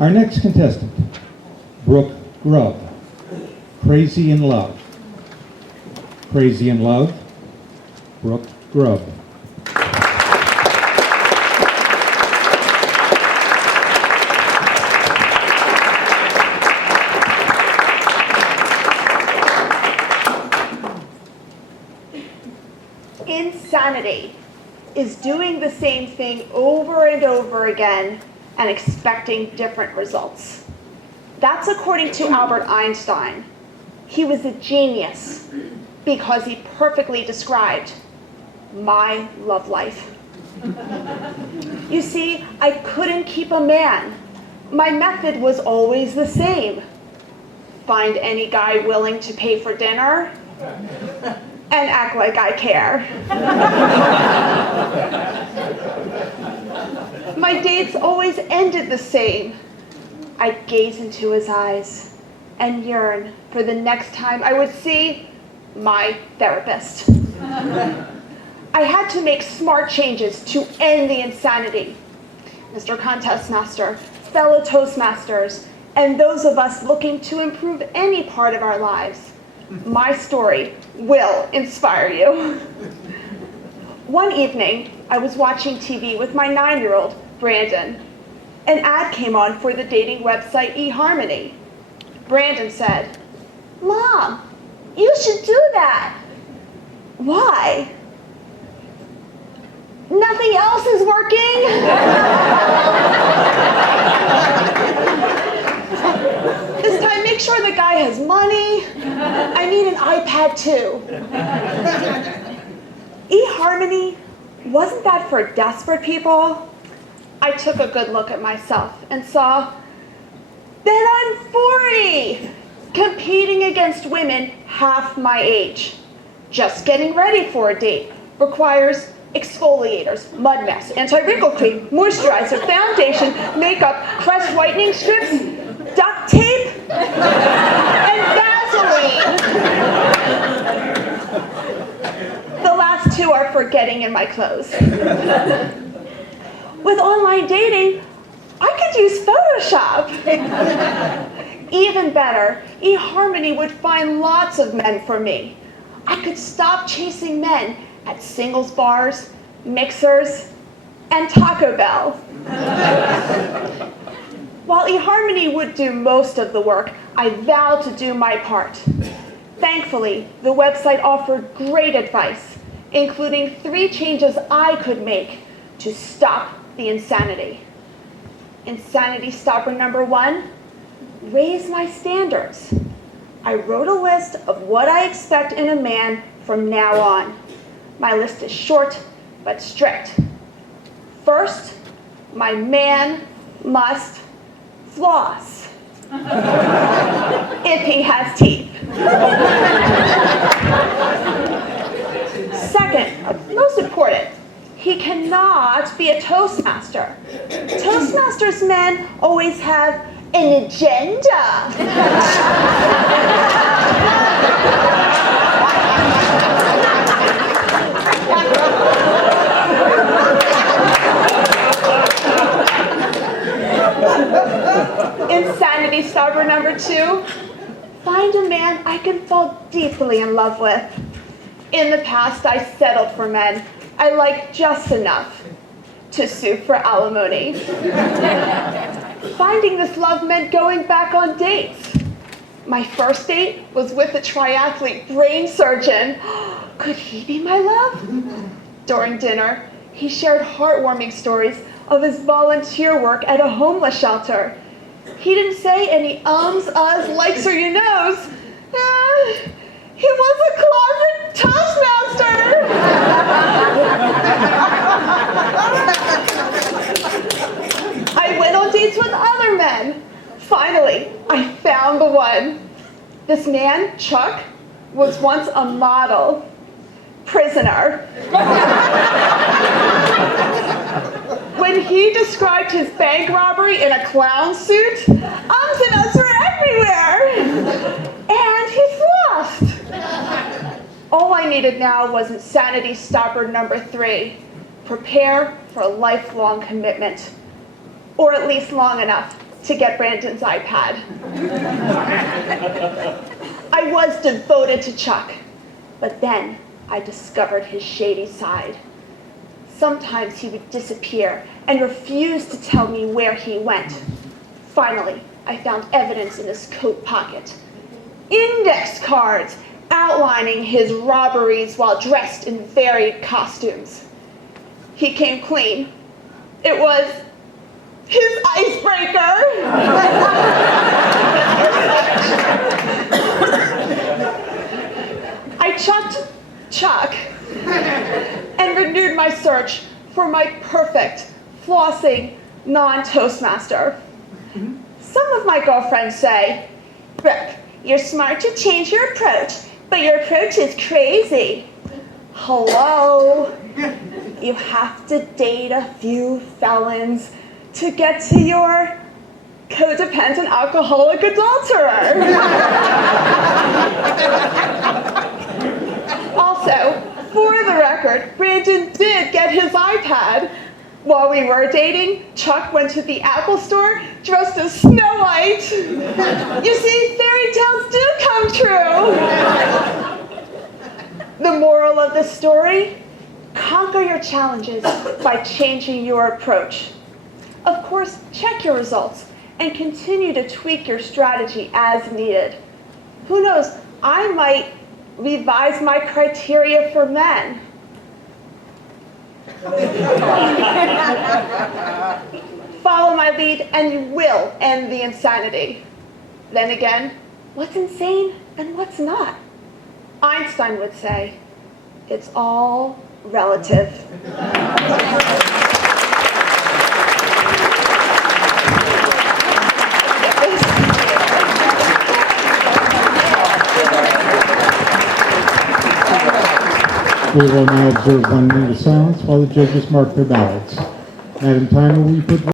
Our next contestant, Brooke Grubb, Crazy in Love. Crazy in Love, Brooke Grubb. Insanity is doing the same thing over and over again and expecting different results. That's according to Albert Einstein. He was a genius because he perfectly described my love life. You see, I couldn't keep a man. My method was always the same. Find any guy willing to pay for dinner and act like I care. My dates always ended the same. I'd gaze into his eyes and yearn for the next time I would see my therapist. I had to make smart changes to end the insanity. Mr. Contest Master, fellow Toastmasters, and those of us looking to improve any part of our lives, my story will inspire you. One evening, I was watching TV with my 9-year-old, Brandon. An ad came on for the dating website eHarmony. Brandon said, "Mom, you should do that." "Why?" "Nothing else is working." "This time, make sure the guy has money. I need an iPad too." eHarmony, wasn't that for desperate people? I took a good look at myself and saw that I'm 40, competing against women half my age. Just getting ready for a date requires exfoliators, mud masks, anti-wrinkle cream, moisturizer, foundation, makeup, crest whitening strips, duct tape, and Vaseline. The last two are for getting in my clothes. With online dating, I could use Photoshop. Even better, eHarmony would find lots of men for me. I could stop chasing men at singles bars, mixers, and Taco Bell. While eHarmony would do most of the work, I vowed to do my part. Thankfully, the website offered great advice, including 3 changes I could make to stop the insanity. Insanity stopper number 1, raise my standards. I wrote a list of what I expect in a man from now on. My list is short but strict. First, my man must floss if he has teeth. Second, most important, he cannot be a Toastmaster. Toastmasters men always have an agenda. Insanity stopper number 2, find a man I can fall deeply in love with. In the past, I settled for men I liked just enough to sue for alimony. Finding this love meant going back on dates. My first date was with a triathlete brain surgeon. Could he be my love? During dinner, he shared heartwarming stories of his volunteer work at a homeless shelter. He didn't say any ums, uhs, likes, or you knows. He was a closet Toastmaster. I went on dates with other men. Finally, I found the one. This man, Chuck, was once a model. Prisoner. When he described his bank robbery in a clown suit, ums and uhs were everywhere. And he flossed. All I needed now was insanity stopper number 3. Prepare for a lifelong commitment. Or at least long enough to get Brandon's iPad. I was devoted to Chuck, but then I discovered his shady side. Sometimes he would disappear and refuse to tell me where he went. Finally, I found evidence in his coat pocket. Index cards outlining his robberies while dressed in varied costumes. He came clean. It was his icebreaker. I chucked Chuck and renewed my search for my perfect, flossing, non-Toastmaster. Some of my girlfriends say, Brooke, you're smart to change your approach, but your approach is crazy. Hello? You have to date a few felons to get to your codependent alcoholic adulterer. Also, for the record, Brandon did get his iPad. While we were dating, Chuck went to the Apple store dressed as Snow White. You see, fairy tales do come true. The moral of the story? Conquer your challenges by changing your approach. Of course, check your results and continue to tweak your strategy as needed. Who knows, I might revise my criteria for men. Follow my lead and you will end the insanity. Then again, what's insane and what's not? Einstein would say, it's all relative. We will now observe 1 minute of silence while the judges mark their ballots. Madam Timer, will you put